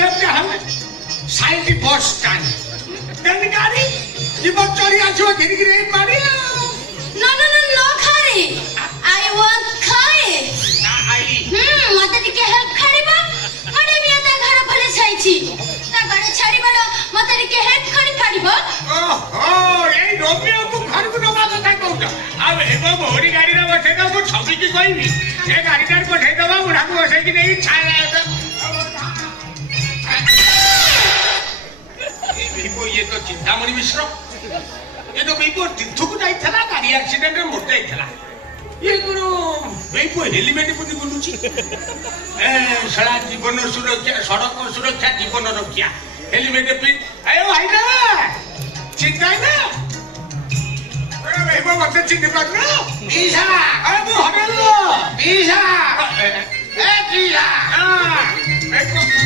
Left हमें side bus stand then गाड़ी जीव चढ़ी आसो गिरी गिरी मारी No, no, no, no, Khari. I want Khari. आई मते टिके हेल्प करिबा मडे भी आता घर भले छाइछि ता गाड़ी छाड़ी बड़ मते टिके हेल्प करि पारिबो ओहो ए रोमियो को घर को नवा कथा कहउछ अब एगो मोरी गाड़ी रे बसे तो मु छबी की कहबी ए गाड़ी टार पठे दबा बुढ़ा को बसे कि नहीं छाया ये तो चिंतामणि मिश्र ये तो बेपो तीर्थକୁ ଯାଇଥିଲା ଗାଡ଼ି ଆକ୍ସିଡେଣ୍ଟରେ ମରି ଯାଇଥିଲା ये गुरु बेपो हेलिमेट बुद्धि बुलुची ए सड़ा जीवन सुरक्षा सड़क सुरक्षा जीवन रक्षा हेलिमेट पे आयो भाई ना चिंता है ना अरे बेपो मत चिंता मत ना ईशा अरे वो हमें लो ईशा ए ईशा हां बेपो